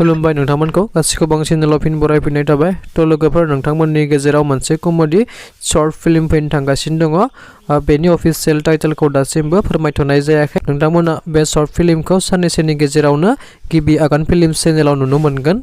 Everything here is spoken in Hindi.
खुलुमबाय नोंथांमोनखौ गासिखौबो आं चेनेलाव फिन बरायफिननाय थाबाय थ' लोगोफोर नोंथांमोननि गेजेराव मोनसे कमेडि शर्ट फिल्म फैनो थांगासिनो दङ बेनि अफिशियेल टाइटेलखौ दासिमबो फोरमायथ'नाय जायाखै नोंथांमोना बे शर्ट फिल्मखौ साननैसोनि गेजेरावनो गिबि आगान फिल्म चेनेलाव नुनो मोनगोन